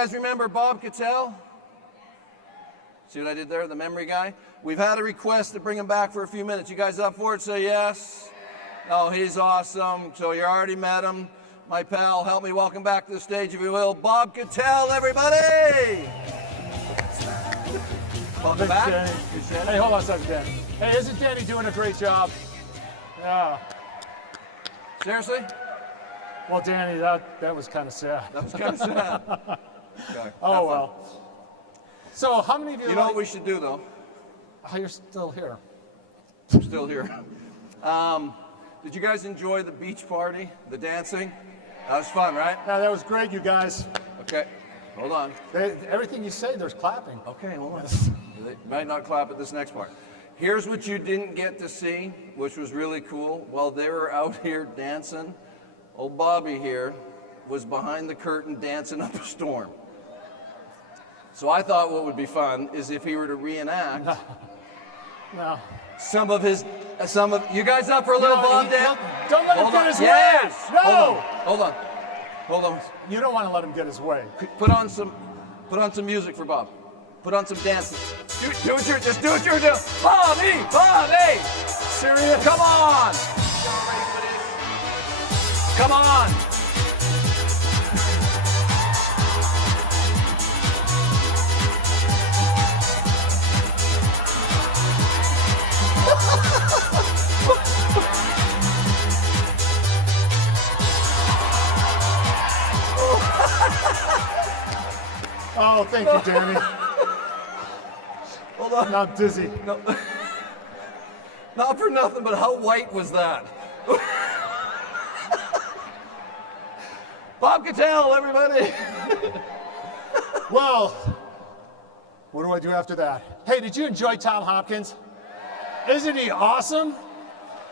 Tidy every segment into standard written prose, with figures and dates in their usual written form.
You guys remember Bob Kittell? See what I did there, the memory guy? We've had a request to bring him back for a few minutes. You guys up for it? Say yes. Oh, he's awesome. So you already met him. My pal, help me welcome back to the stage, if you will, Bob Kittell, everybody! Welcome back. Hey, hold on a second, Dan. Hey, isn't Danny doing a great job? Yeah. Seriously? Well, Danny, that was kind of sad. That was kind of sad. Okay, oh, well. So how many of you know what we should do, though? Oh, you're still here. I'm still here. Did you guys enjoy the beach party, the dancing? That was fun, right? Yeah, that was great, you guys. Okay, hold on. Everything you say, there's clapping. Okay, hold on. They might not clap at this next part. Here's what you didn't get to see, which was really cool. While they were out here dancing, old Bobby here was behind the curtain dancing up a storm. So I thought what would be fun is if he were to reenact no. some of you guys up for a little Bob dance? Don't let him get his way. Yes. No. Hold on. You don't want to let him get his way. Put on some music for Bob. Put on some dancing. Just do what you're doing. Bobby! Serious? Come on! Come on! Oh, thank you, Danny. Hold on. Not dizzy. No. Not for nothing, but how white was that? Bob Kittell, everybody. Well, what do I do after that? Hey, did you enjoy Tom Hopkins? Isn't he awesome?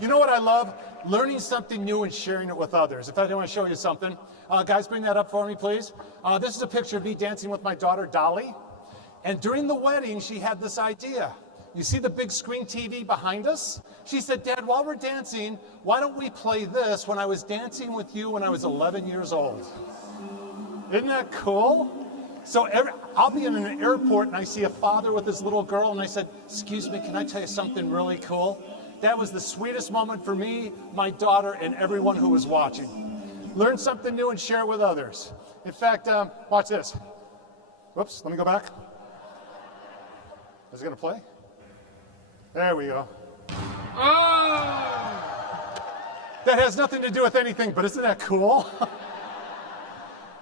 You know what I love? Learning something new and sharing it with others. In fact, I want to show you something. Guys, bring that up for me, please. This is a picture of me dancing with my daughter, Dolly. And during the wedding, she had this idea. You see the big screen TV behind us? She said, Dad, while we're dancing, why don't we play this when I was dancing with you when I was 11 years old? Isn't that cool? So I'll be in an airport and I see a father with his little girl and I said, excuse me, can I tell you something really cool? That was the sweetest moment for me, my daughter, and everyone who was watching. Learn something new and share it with others. In fact, watch this. Whoops, let me go back. Is it gonna play? There we go. Oh! That has nothing to do with anything, but isn't that cool?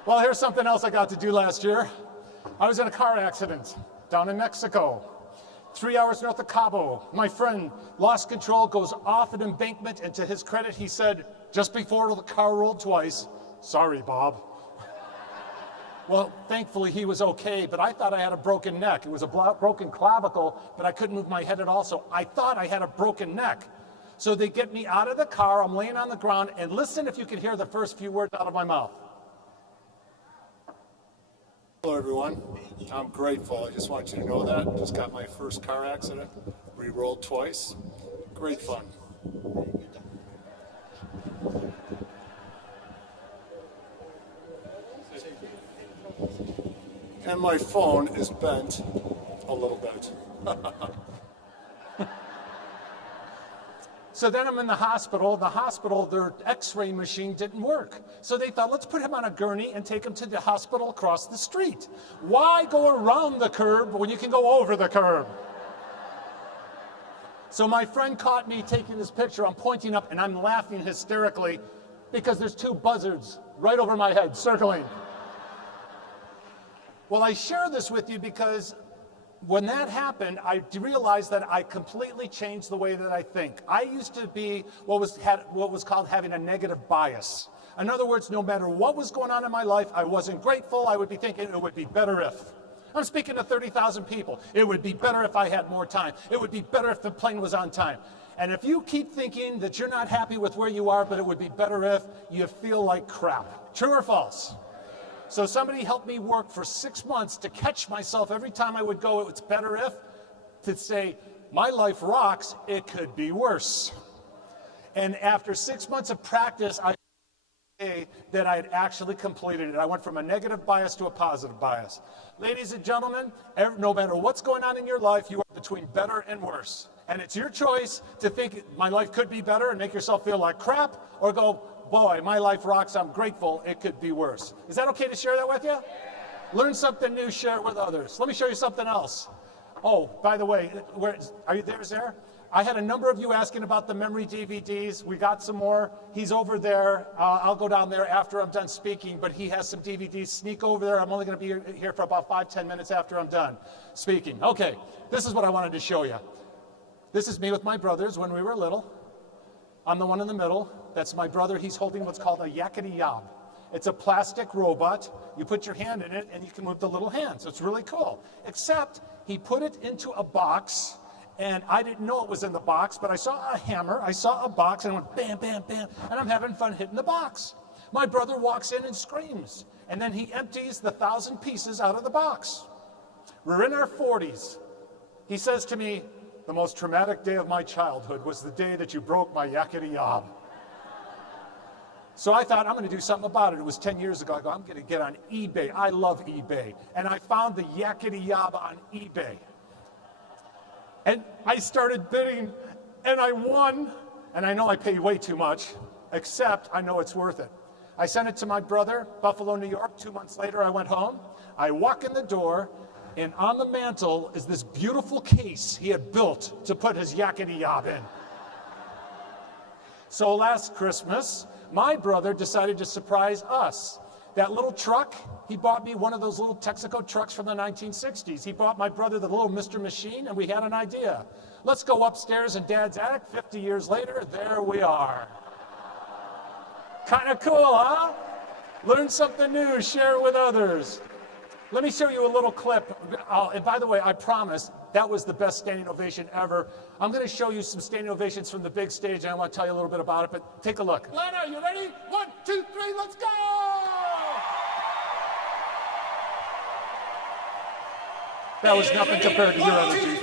Well, here's something else I got to do last year. I was in a car accident down in Mexico, 3 hours north of Cabo. My friend lost control, goes off an embankment, and to his credit, he said, just before the car rolled twice, sorry, Bob. Well, thankfully, he was okay, but I thought I had a broken neck. It was a broken clavicle, but I couldn't move my head at all, so I thought I had a broken neck. So they get me out of the car, I'm laying on the ground, and listen if you can hear the first few words out of my mouth. Hello, everyone. I'm grateful. I just want you to know that. Just got my first car accident. Re-rolled twice. Great fun. And my phone is bent a little bit. So then I'm in the hospital. The hospital, their x-ray machine didn't work. So they thought, let's put him on a gurney and take him to the hospital across the street. Why go around the curb when you can go over the curb? So my friend caught me taking this picture. I'm pointing up and I'm laughing hysterically because there's two buzzards right over my head circling. Well, I share this with you because when that happened, I realized that I completely changed the way that I think. I used to be what was called having a negative bias. In other words, no matter what was going on in my life, I wasn't grateful. I would be thinking it would be better if. I'm speaking to 30,000 people. It would be better if I had more time. It would be better if the plane was on time. And if you keep thinking that you're not happy with where you are, but it would be better if, you feel like crap. True or false? So somebody helped me work for 6 months to catch myself every time I would go, it's better if, to say, my life rocks, it could be worse. And after 6 months of practice, I day that I had actually completed it. I went from a negative bias to a positive bias. Ladies and gentlemen, no matter what's going on in your life, you are between better and worse. And it's your choice to think my life could be better and make yourself feel like crap, or go, boy, my life rocks, I'm grateful, it could be worse. Is that okay to share that with you? Learn something new, share it with others. Let me show you something else. Oh, by the way, are you there? I had a number of you asking about the memory DVDs. We got some more. He's over there. I'll go down there after I'm done speaking, but he has some DVDs. Sneak over there. I'm only going to be here for about 5-10 minutes after I'm done speaking. Okay, this is what I wanted to show you. This is me with my brothers when we were little. I'm the one in the middle. That's my brother. He's holding what's called a yakety yob. It's a plastic robot. You put your hand in it and you can move the little hand. So it's really cool. Except he put it into a box, and I didn't know it was in the box, but I saw a hammer, I saw a box, and I went bam, bam, bam, and I'm having fun hitting the box. My brother walks in and screams, and then he empties the 1,000 pieces out of the box. We're in our 40s. He says to me, the most traumatic day of my childhood was the day that you broke my yakety yob. So I thought, I'm going to do something about it. It was 10 years ago. I go, I'm going to get on eBay. I love eBay. And I found the yakety yob on eBay. And I started bidding, and I won. And I know I paid way too much, except I know it's worth it. I sent it to my brother, Buffalo, New York. 2 months later, I went home. I walk in the door, and on the mantle is this beautiful case he had built to put his yakety yob in. So last Christmas, my brother decided to surprise us. That little truck, he bought me one of those little Texaco trucks from the 1960s. He bought my brother the little Mr. Machine, and we had an idea. Let's go upstairs in Dad's attic. 50 years later, there we are. Kind of cool, huh? Learn something new, share it with others. Let me show you a little clip. And by the way, I promise that was the best standing ovation ever. I'm going to show you some standing ovations from the big stage, and I want to tell you a little bit about it, but take a look. Lana, you ready? 1, 2, 3, let's go! That was nothing compared to your energy.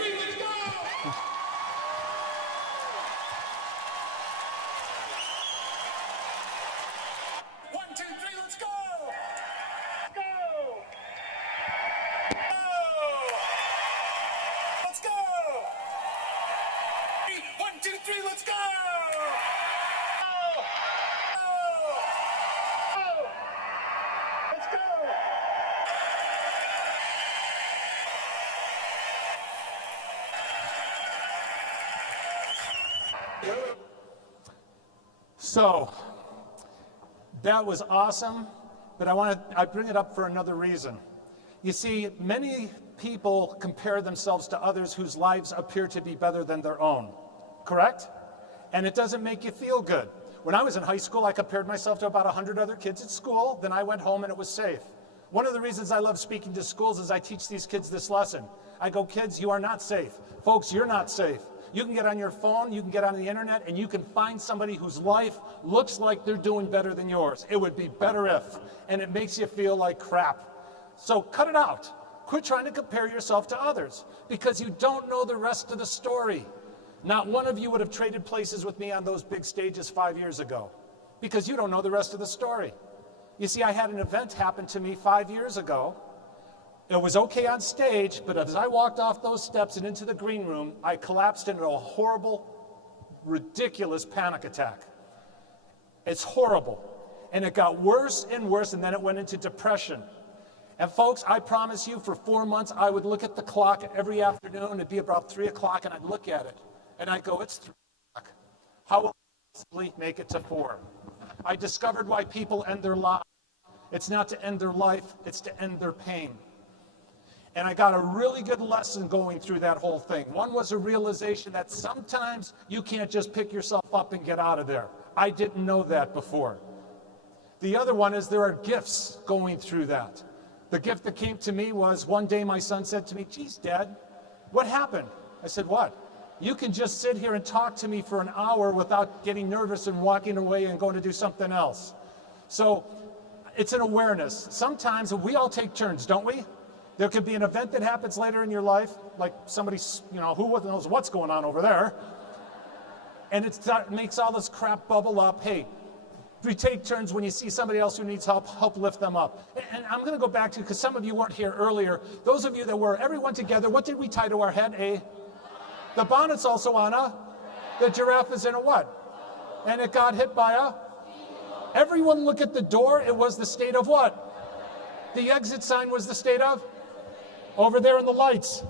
So, that was awesome, but I bring it up for another reason. You see, many people compare themselves to others whose lives appear to be better than their own, correct? And it doesn't make you feel good. When I was in high school, I compared myself to about 100 other kids at school, then I went home and it was safe. One of the reasons I love speaking to schools is I teach these kids this lesson. I go, kids, you are not safe. Folks, you're not safe. You can get on your phone, you can get on the internet, and you can find somebody whose life looks like they're doing better than yours. It would be better if, and it makes you feel like crap. So cut it out. Quit trying to compare yourself to others, because you don't know the rest of the story. Not one of you would have traded places with me on those big stages 5 years ago, because you don't know the rest of the story. You see, I had an event happen to me 5 years ago. It was okay on stage, but as I walked off those steps and into the green room, I collapsed into a horrible, ridiculous panic attack. It's horrible. And it got worse and worse, and then it went into depression. And folks, I promise you, for 4 months, I would look at the clock every afternoon. It'd be about 3 o'clock, and I'd look at it. And I'd go, it's 3 o'clock. How will I possibly make it to 4? I discovered why people end their lives. It's not to end their life, it's to end their pain. And I got a really good lesson going through that whole thing. One was a realization that sometimes you can't just pick yourself up and get out of there. I didn't know that before. The other one is there are gifts going through that. The gift that came to me was one day my son said to me, geez, Dad, what happened? I said, what? You can just sit here and talk to me for an hour without getting nervous and walking away and going to do something else. So it's an awareness. Sometimes we all take turns, don't we? There could be an event that happens later in your life, like somebody, who knows what's going on over there, and it makes all this crap bubble up. Hey, We take turns when you see somebody else who needs help lift them up. And I'm going to go back to, because some of you weren't here earlier, those of you that were, everyone together, what did we tie to our head? The bonnet's also on the giraffe is in a what? And it got hit by everyone look at the door, it was the state of what? The exit sign was the state of? Over there in the lights.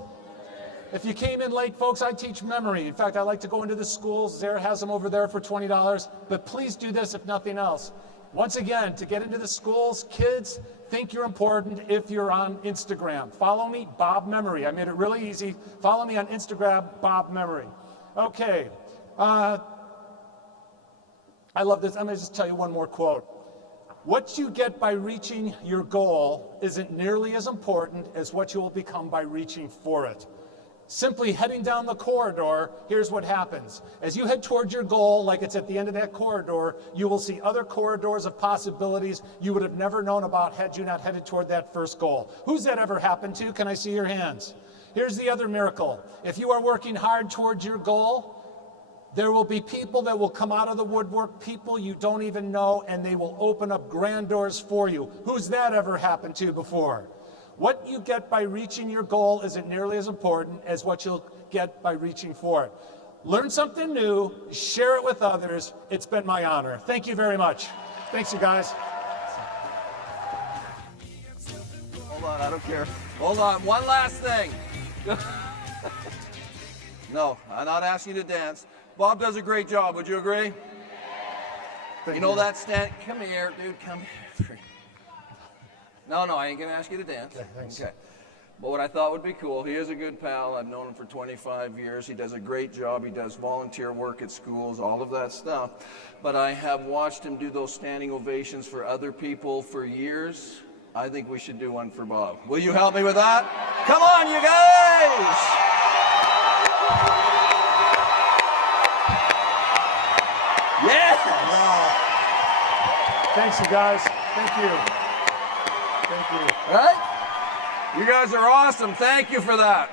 If you came in late, folks, I teach memory. In fact, I like to go into the schools. Zara has them over there for $20. But please do this if nothing else. Once again, to get into the schools, kids, think you're important if you're on Instagram. Follow me, Bob Memory. I made it really easy. Follow me on Instagram, Bob Memory. Okay. I love this. I'm going to just tell you one more quote. What you get by reaching your goal isn't nearly as important as what you will become by reaching for it. Simply heading down the corridor, here's what happens. As you head towards your goal, like it's at the end of that corridor, you will see other corridors of possibilities you would have never known about had you not headed toward that first goal. Who's that ever happened to? Can I see your hands? Here's the other miracle. If you are working hard towards your goal, there will be people that will come out of the woodwork, people you don't even know, and they will open up grand doors for you. Who's that ever happened to before? What you get by reaching your goal isn't nearly as important as what you'll get by reaching for it. Learn something new, share it with others. It's been my honor. Thank you very much. Thanks, you guys. Hold on, I don't care. Hold on, one last thing. No, I'm not asking you to dance. Bob does a great job, would you agree? Thank you know that stand? Come here, dude, come here. No, I ain't gonna ask you to dance. Okay, thanks. Okay. But what I thought would be cool, he is a good pal. I've known him for 25 years. He does a great job. He does volunteer work at schools, all of that stuff. But I have watched him do those standing ovations for other people for years. I think we should do one for Bob. Will you help me with that? Come on, you guys! Yes! Wow. Thanks, you guys. Thank you. Thank you. Right? You guys are awesome. Thank you for that.